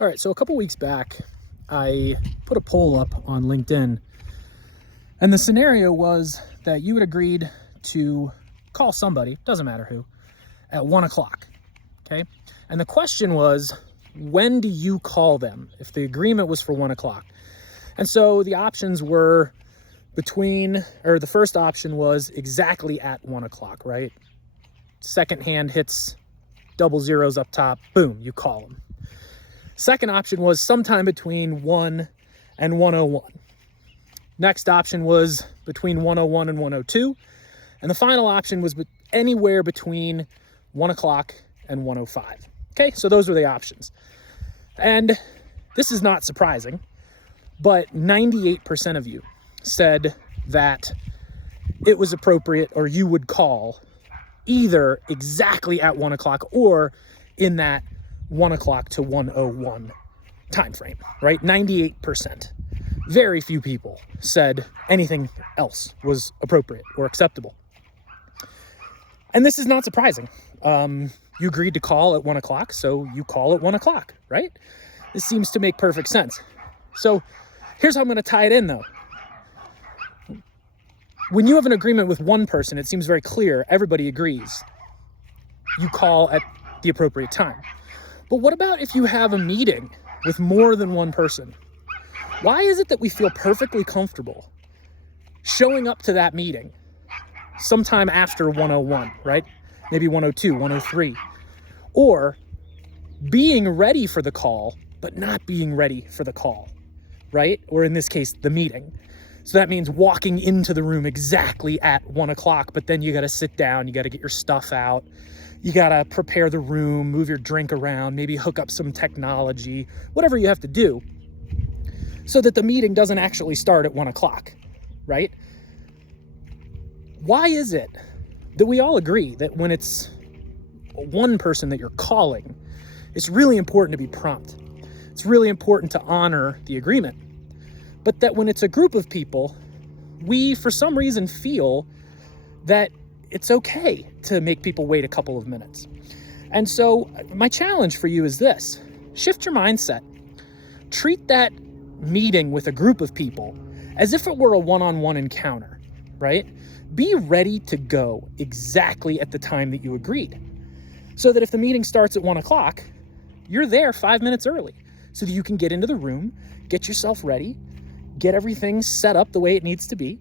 All right, so a couple weeks back, I put a poll up on LinkedIn, and the scenario was that you had agreed to call somebody, doesn't matter who, at 1 o'clock, okay? And the question was, when do you call them if the agreement was for 1 o'clock? And so the options were the first option was exactly at 1 o'clock, right? Second hand hits double zeros up top, boom, you call them. Second option was sometime between 1 and 1:01. Next option was between 1:01 and 1:02. And the final option was anywhere between 1 o'clock and 1:05. Okay, so those were the options. And this is not surprising, but 98% of you said that it was appropriate, or you would call either exactly at 1 o'clock or in that 1 o'clock to 1:01 time frame, right? 98%. Very few people said anything else was appropriate or acceptable. And this is not surprising. You agreed to call at 1 o'clock, so you call at 1 o'clock, right? This seems to make perfect sense. So here's how I'm going to tie it in, though. When you have an agreement with one person, it seems very clear, everybody agrees. You call at the appropriate time. But what about if you have a meeting with more than one person? Why is it that we feel perfectly comfortable showing up to that meeting sometime after 1:01, right? Maybe 1:02, 1:03, or being ready for the call, but not being ready for the call, right? Or in this case, the meeting. So that means walking into the room exactly at 1 o'clock, but then you got to sit down, you got to get your stuff out. You got to prepare the room, move your drink around, maybe hook up some technology, whatever you have to do so that the meeting doesn't actually start at 1 o'clock, right? Why is it that we all agree that when it's one person that you're calling, it's really important to be prompt? It's really important to honor the agreement. But that when it's a group of people, we, for some reason, feel that it's okay to make people wait a couple of minutes. And so my challenge for you is this: shift your mindset. Treat that meeting with a group of people as if it were a one-on-one encounter, right? Be ready to go exactly at the time that you agreed, so that if the meeting starts at 1 o'clock, you're there 5 minutes early so that you can get into the room, get yourself ready, get everything set up the way it needs to be,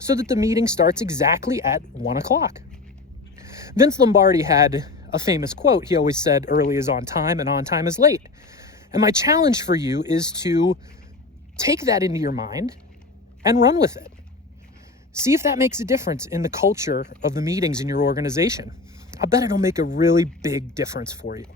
so that the meeting starts exactly at 1 o'clock. Vince Lombardi had a famous quote. He always said, early is on time and on time is late. And my challenge for you is to take that into your mind and run with it. See if that makes a difference in the culture of the meetings in your organization. I bet it'll make a really big difference for you.